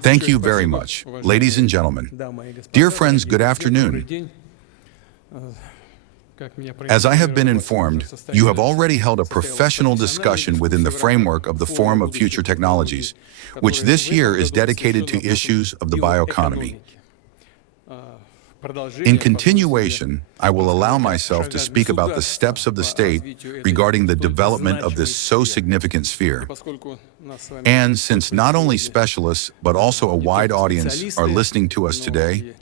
Thank you very much, ladies and gentlemen. Dear friends, good afternoon. As I have been informed, you have already held a professional discussion within the framework of the Forum of Future Technologies, which this year is dedicated to issues of the bioeconomy. In continuation, I will allow myself to speak about the steps of the state regarding the development of this so significant sphere. And since not only specialists, but also a wide audience are listening to us today,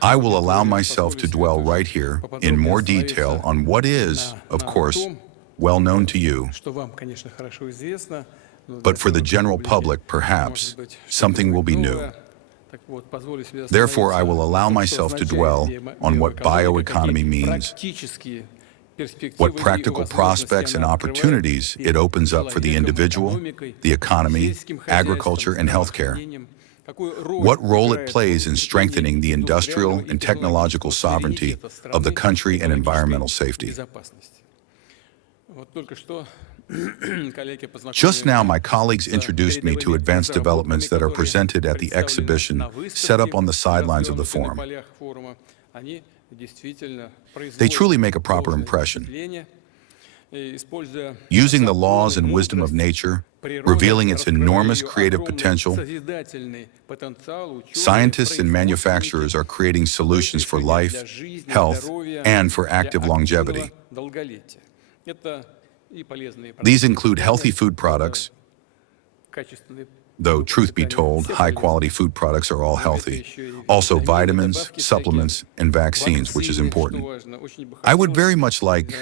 I will allow myself to dwell right here in more detail on what is, of course, well known to you, but for the general public, perhaps, something will be new. Therefore, I will allow myself to dwell on what bioeconomy means, what practical prospects and opportunities it opens up for the individual, the economy, agriculture, and healthcare, what role it plays in strengthening the industrial and technological sovereignty of the country and environmental safety. Just now, my colleagues introduced me to advanced developments that are presented at the exhibition set up on the sidelines of the forum. They truly make a proper impression. Using the laws and wisdom of nature, revealing its enormous creative potential, scientists and manufacturers are creating solutions for life, health, and for active longevity. These include healthy food products, though truth be told, high-quality food products are all healthy. Also vitamins, supplements, and vaccines, which is important. I would very much like,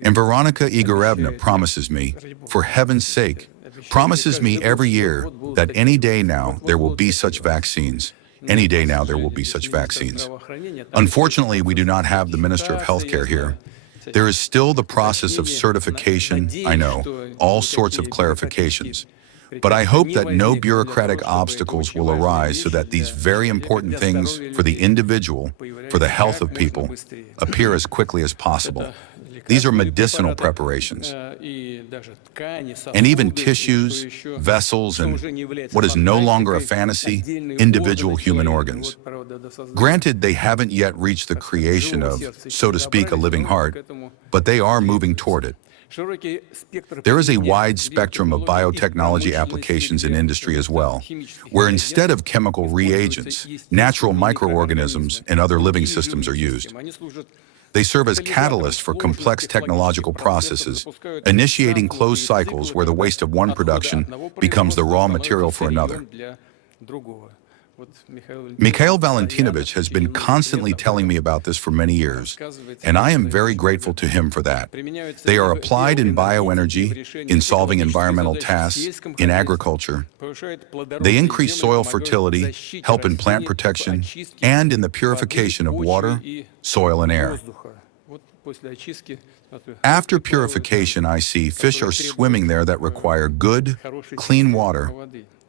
and Veronika Igorevna promises me, for heaven's sake, promises me every year that any day now there will be such vaccines. Any day now there will be such vaccines. Unfortunately, we do not have the Minister of Healthcare here. There is still the process of certification, I know, all sorts of clarifications. But I hope that no bureaucratic obstacles will arise so that these very important things for the individual, for the health of people, appear as quickly as possible. These are medicinal preparations. And even tissues, vessels, and what is no longer a fantasy, individual human organs. Granted, they haven't yet reached the creation of, so to speak, a living heart, but they are moving toward it. There is a wide spectrum of biotechnology applications in industry as well, where instead of chemical reagents, natural microorganisms and other living systems are used. They serve as catalysts for complex technological processes, initiating closed cycles where the waste of one production becomes the raw material for another. Mikhail Valentinovich has been constantly telling me about this for many years, and I am very grateful to him for that. They are applied in bioenergy, in solving environmental tasks, in agriculture. They increase soil fertility, help in plant protection, and in the purification of water, soil, and air. After purification, I see fish are swimming there that require good, clean water.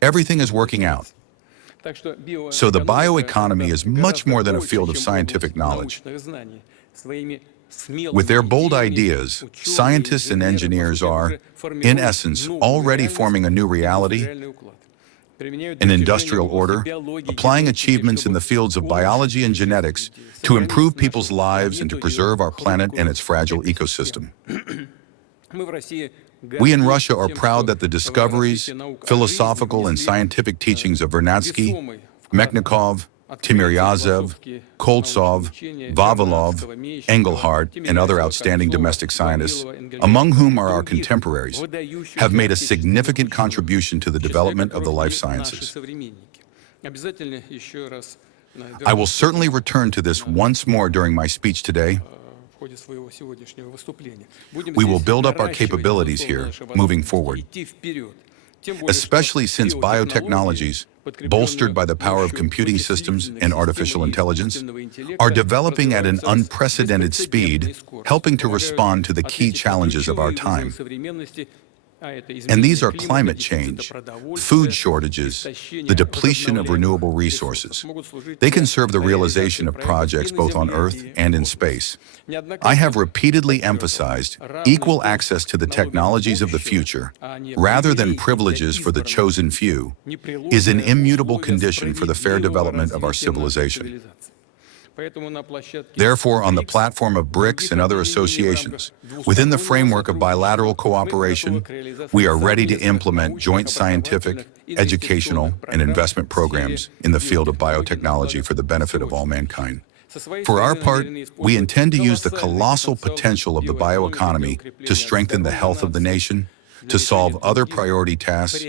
Everything is working out. So the bioeconomy is much more than a field of scientific knowledge. With their bold ideas, scientists and engineers are, in essence, already forming a new reality, an industrial order, applying achievements in the fields of biology and genetics to improve people's lives and to preserve our planet and its fragile ecosystem. We in Russia are proud that the discoveries, philosophical and scientific teachings of Vernadsky, Mechnikov, Timiryazev, Koltsov, Vavilov, Engelhardt, and other outstanding domestic scientists, among whom are our contemporaries, have made a significant contribution to the development of the life sciences. I will certainly return to this once more during my speech today. We will build up our capabilities here, moving forward, especially since biotechnologies, bolstered by the power of computing systems and artificial intelligence, are developing at an unprecedented speed, helping to respond to the key challenges of our time. And these are climate change, food shortages, the depletion of renewable resources. They can serve the realization of projects both on Earth and in space. I have repeatedly emphasized equal access to the technologies of the future, rather than privileges for the chosen few, is an immutable condition for the fair development of our civilization. Therefore, on the platform of BRICS and other associations, within the framework of bilateral cooperation, we are ready to implement joint scientific, educational, and investment programs in the field of biotechnology for the benefit of all mankind. For our part, we intend to use the colossal potential of the bioeconomy to strengthen the health of the nation, to solve other priority tasks,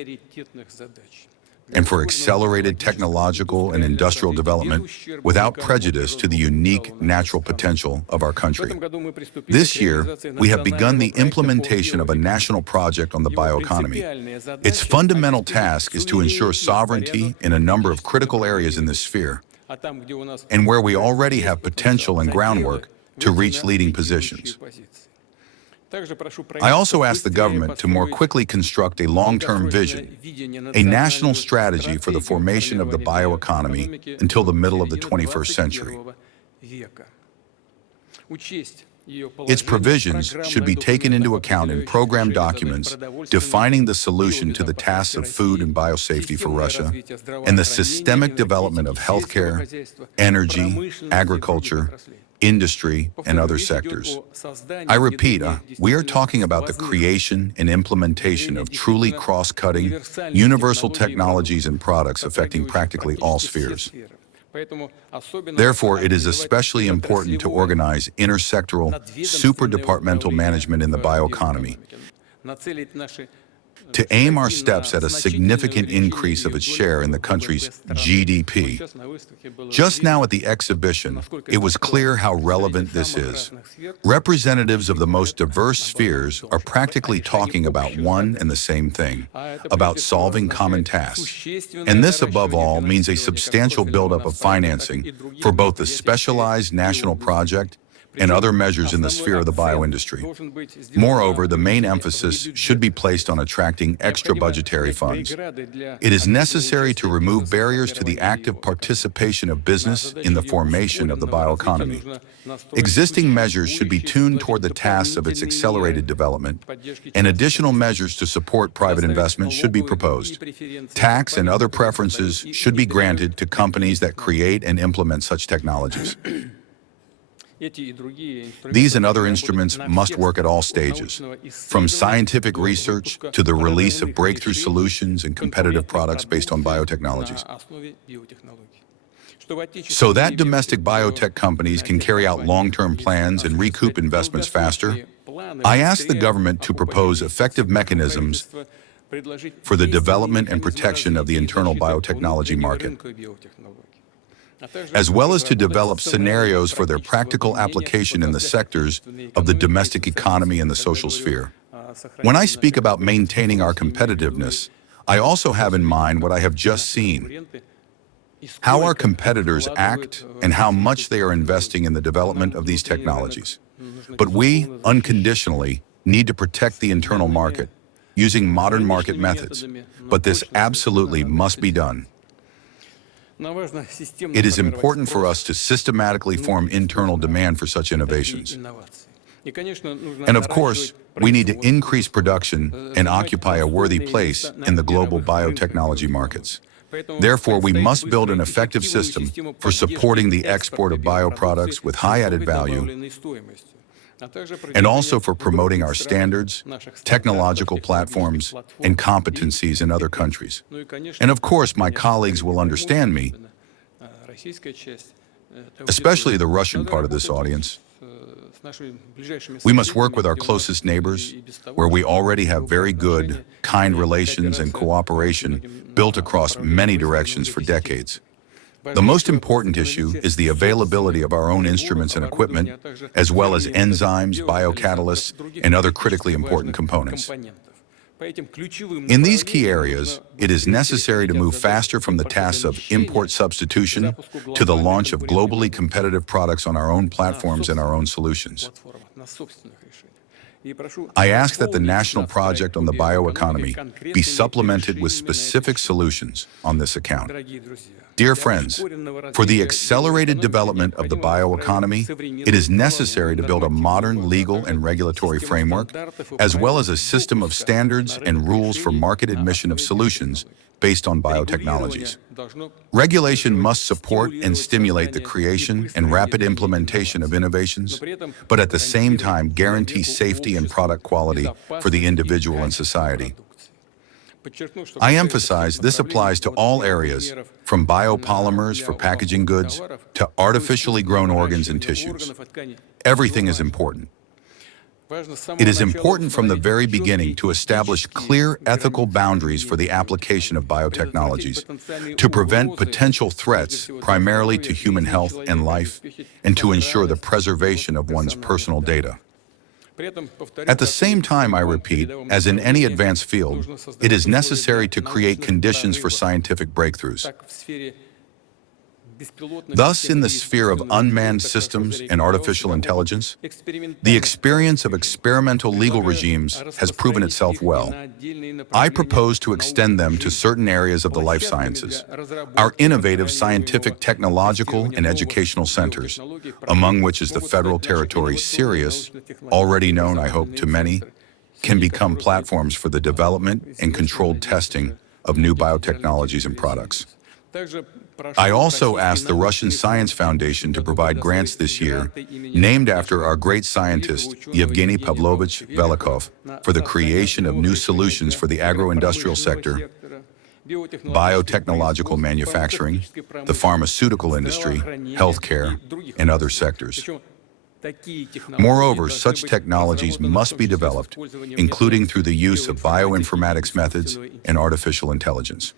and for accelerated technological and industrial development without prejudice to the unique natural potential of our country. This year, we have begun the implementation of a national project on the bioeconomy. Its fundamental task is to ensure sovereignty in a number of critical areas in this sphere, and where we already have potential and groundwork to reach leading positions. I also ask the government to more quickly construct a long-term vision, a national strategy for the formation of the bioeconomy until the middle of the 21st century. Its provisions should be taken into account in program documents defining the solution to the tasks of food and biosafety for Russia, and the systemic development of healthcare, energy, agriculture, industry, and other sectors. I repeat, we are talking about the creation and implementation of truly cross-cutting, universal technologies and products affecting practically all spheres. Therefore, it is especially important to organize intersectoral, super-departmental management in the bioeconomy, to aim our steps at a significant increase of its share in the country's GDP. Just now at the exhibition, it was clear how relevant this is. Representatives of the most diverse spheres are practically talking about one and the same thing, about solving common tasks. And this, above all, means a substantial buildup of financing for both the specialized national project and other measures in the sphere of the bioindustry. Moreover, the main emphasis should be placed on attracting extra budgetary funds. It is necessary to remove barriers to the active participation of business in the formation of the bioeconomy. Existing measures should be tuned toward the tasks of its accelerated development, and additional measures to support private investment should be proposed. Tax and other preferences should be granted to companies that create and implement such technologies. These and other instruments must work at all stages, from scientific research to the release of breakthrough solutions and competitive products based on biotechnologies, so that domestic biotech companies can carry out long-term plans and recoup investments faster. I ask the government to propose effective mechanisms for the development and protection of the internal biotechnology market, as well as to develop scenarios for their practical application in the sectors of the domestic economy and the social sphere. When I speak about maintaining our competitiveness, I also have in mind what I have just seen, how our competitors act and how much they are investing in the development of these technologies. But we, unconditionally, need to protect the internal market using modern market methods. But this absolutely must be done. It is important for us to systematically form internal demand for such innovations. And of course, we need to increase production and occupy a worthy place in the global biotechnology markets. Therefore, we must build an effective system for supporting the export of bioproducts with high added value, and also for promoting our standards, technological platforms, and competencies in other countries. And of course, my colleagues will understand me, especially the Russian part of this audience. We must work with our closest neighbors, where we already have very good, kind relations and cooperation built across many directions for decades. The most important issue is the availability of our own instruments and equipment, as well as enzymes, biocatalysts, and other critically important components. In these key areas, it is necessary to move faster from the tasks of import substitution to the launch of globally competitive products on our own platforms and our own solutions. I ask that the national project on the bioeconomy be supplemented with specific solutions on this account. Dear friends, for the accelerated development of the bioeconomy, it is necessary to build a modern legal and regulatory framework, as well as a system of standards and rules for market admission of solutions based on biotechnologies. Regulation must support and stimulate the creation and rapid implementation of innovations, but at the same time guarantee safety and product quality for the individual and society. I emphasize this applies to all areas, from biopolymers for packaging goods to artificially grown organs and tissues. Everything is important. It is important from the very beginning to establish clear ethical boundaries for the application of biotechnologies, to prevent potential threats primarily to human health and life, and to ensure the preservation of one's personal data. At the same time, I repeat, as in any advanced field, it is necessary to create conditions for scientific breakthroughs. Thus, in the sphere of unmanned systems and artificial intelligence, the experience of experimental legal regimes has proven itself well. I propose to extend them to certain areas of the life sciences, our innovative scientific, technological, and educational centers, among which is the Federal Territory Sirius, already known, I hope, to many, can become platforms for the development and controlled testing of new biotechnologies and products. I also asked the Russian Science Foundation to provide grants this year, named after our great scientist, Yevgeny Pavlovich Velikov, for the creation of new solutions for the agro-industrial sector, biotechnological manufacturing, the pharmaceutical industry, healthcare, and other sectors. Moreover, such technologies must be developed, including through the use of bioinformatics methods and artificial intelligence.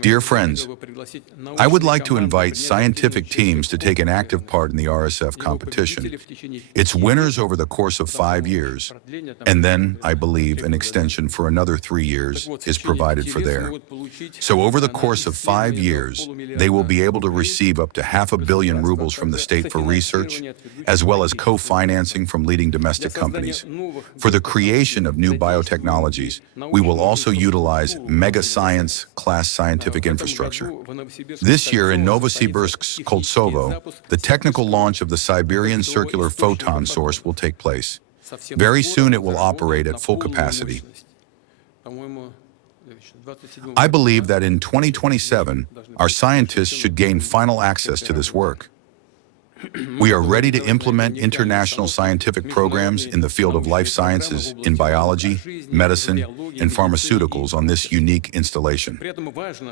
Dear friends, I would like to invite scientific teams to take an active part in the RSF competition. Its winners over the course of 5 years, and then, I believe, an extension for another 3 years is provided for there. So over the course of 5 years, they will be able to receive up to ₹500 million rubles from the state for research, as well as co-financing from leading domestic companies. For the creation of new biotechnologies, we will also utilize mega science class scientific infrastructure. This year in Novosibirsk's Koltsovo, the technical launch of the Siberian circular photon source will take place. Very soon it will operate at full capacity. I believe that in 2027, our scientists should gain final access to this work. We are ready to implement international scientific programs in the field of life sciences, in biology, medicine, and pharmaceuticals on this unique installation.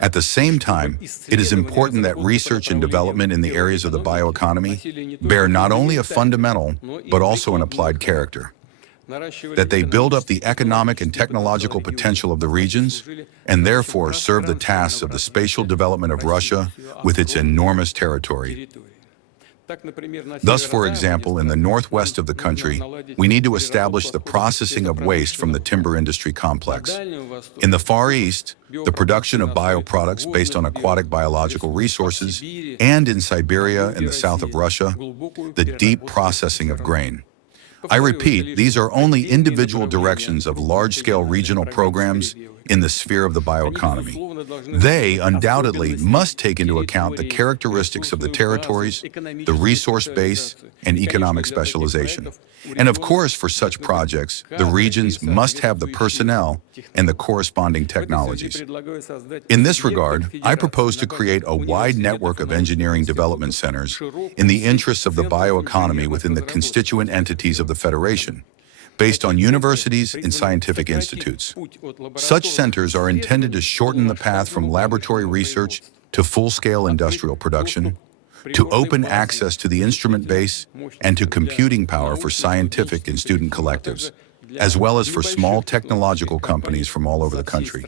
At the same time, it is important that research and development in the areas of the bioeconomy bear not only a fundamental, but also an applied character. That they build up the economic and technological potential of the regions, and therefore serve the tasks of the spatial development of Russia with its enormous territory. Thus, for example, in the northwest of the country, we need to establish the processing of waste from the timber industry complex. In the Far East, the production of bioproducts based on aquatic biological resources, and in Siberia and the south of Russia, the deep processing of grain. I repeat, these are only individual directions of large-scale regional programs in the sphere of the bioeconomy. They undoubtedly must take into account the characteristics of the territories, the resource base, and economic specialization. And of course, for such projects, the regions must have the personnel and the corresponding technologies. In this regard, I propose to create a wide network of engineering development centers in the interests of the bioeconomy within the constituent entities of the Federation, based on universities and scientific institutes. Such centers are intended to shorten the path from laboratory research to full-scale industrial production, to open access to the instrument base, and to computing power for scientific and student collectives, as well as for small technological companies from all over the country.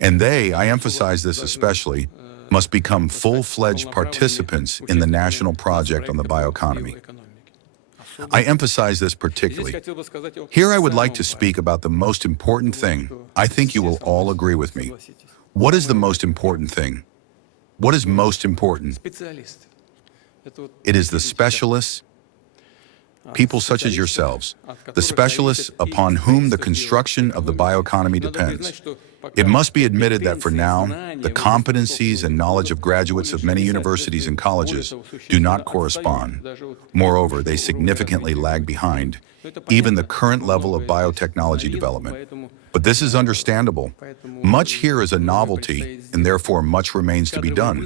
And they, I emphasize this especially, must become full-fledged participants in the national project on the bioeconomy. I emphasize this particularly. Here I would like to speak about the most important thing. I think you will all agree with me. What is the most important thing? What is most important? It is the specialists, people such as yourselves, the specialists upon whom the construction of the bioeconomy depends. It must be admitted that for now, the competencies and knowledge of graduates of many universities and colleges do not correspond. Moreover, they significantly lag behind even the current level of biotechnology development. But this is understandable. Much here is a novelty, and therefore much remains to be done.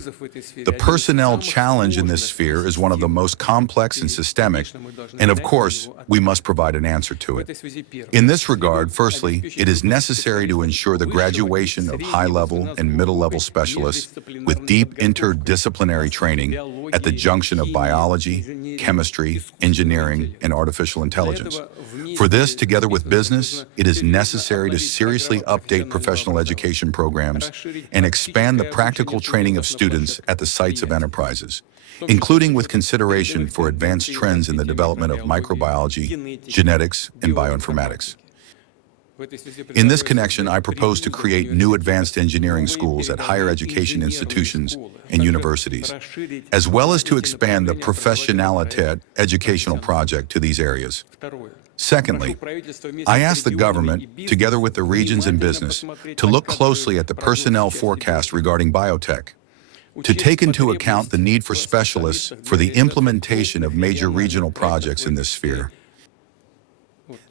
The personnel challenge in this sphere is one of the most complex and systemic, and of course, we must provide an answer to it. In this regard, firstly, it is necessary to ensure the graduation of high-level and middle-level specialists with deep interdisciplinary training at the junction of biology, chemistry, engineering, and artificial intelligence. For this, together with business, it is necessary to seriously update professional education programs and expand the practical training of students at the sites of enterprises, including with consideration for advanced trends in the development of microbiology, genetics, and bioinformatics. In this connection, I propose to create new advanced engineering schools at higher education institutions and universities, as well as to expand the Professionalität educational project to these areas. Secondly, I ask the government, together with the regions and business, to look closely at the personnel forecast regarding biotech, to take into account the need for specialists for the implementation of major regional projects in this sphere,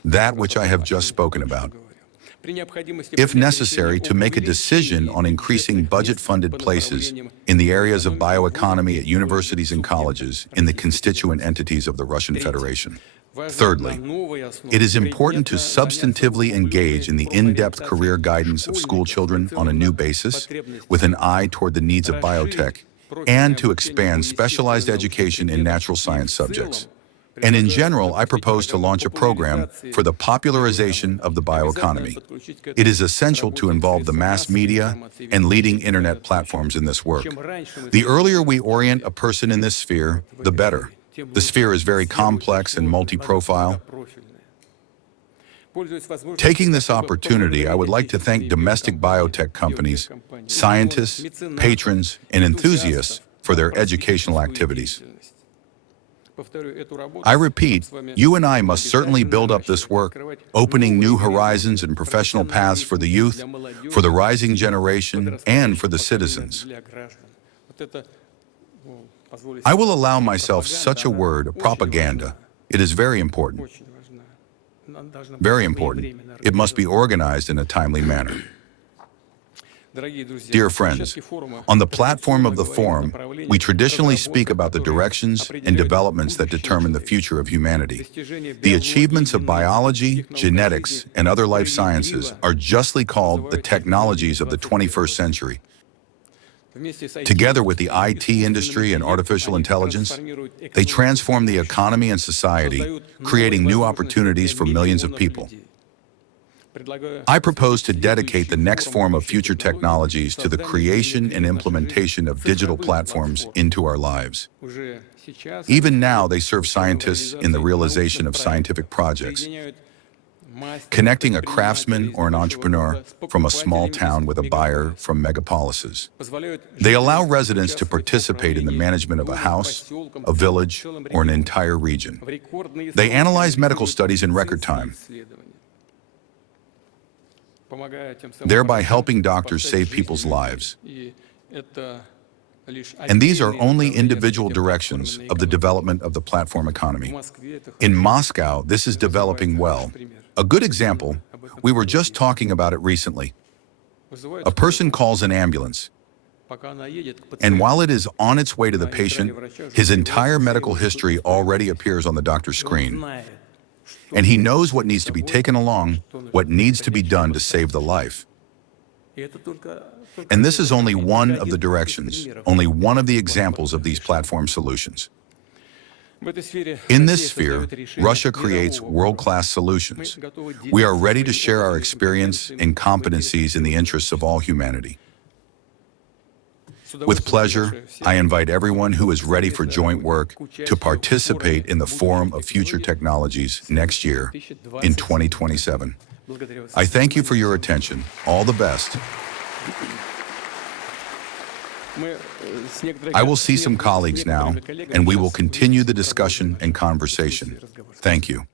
that which I have just spoken about. If necessary, to make a decision on increasing budget-funded places in the areas of bioeconomy at universities and colleges in the constituent entities of the Russian Federation. Thirdly, it is important to substantively engage in the in-depth career guidance of school children on a new basis, with an eye toward the needs of biotech, and to expand specialized education in natural science subjects. And in general, I propose to launch a program for the popularization of the bioeconomy. It is essential to involve the mass media and leading internet platforms in this work. The earlier we orient a person in this sphere, the better. The sphere is very complex and multi-profile. Taking this opportunity, I would like to thank domestic biotech companies, scientists, patrons, and enthusiasts for their educational activities. I repeat, you and I must certainly build up this work, opening new horizons and professional paths for the youth, for the rising generation, and for the citizens. I will allow myself such a word, propaganda. It is very important. Very important. It must be organized in a timely manner. Dear friends, on the platform of the forum, we traditionally speak about the directions and developments that determine the future of humanity. The achievements of biology, genetics, and other life sciences are justly called the technologies of the 21st century. Together with the IT industry and artificial intelligence, they transform the economy and society, creating new opportunities for millions of people. I propose to dedicate the next form of future technologies to the creation and implementation of digital platforms into our lives. Even now, they serve scientists in the realization of scientific projects, connecting a craftsman or an entrepreneur from a small town with a buyer from megapolises. They allow residents to participate in the management of a house, a village, or an entire region. They analyze medical studies in record time, thereby helping doctors save people's lives. And these are only individual directions of the development of the platform economy. In Moscow, this is developing well. A good example, we were just talking about it recently. A person calls an ambulance, and while it is on its way to the patient, his entire medical history already appears on the doctor's screen. And he knows what needs to be taken along, what needs to be done to save the life. And this is only one of the directions, only one of the examples of these platform solutions. In this sphere, Russia creates world-class solutions. We are ready to share our experience and competencies in the interests of all humanity. With pleasure, I invite everyone who is ready for joint work to participate in the Forum of Future Technologies next year in 2027. I thank you for your attention. All the best. I will see some colleagues now, and we will continue the discussion and conversation. Thank you.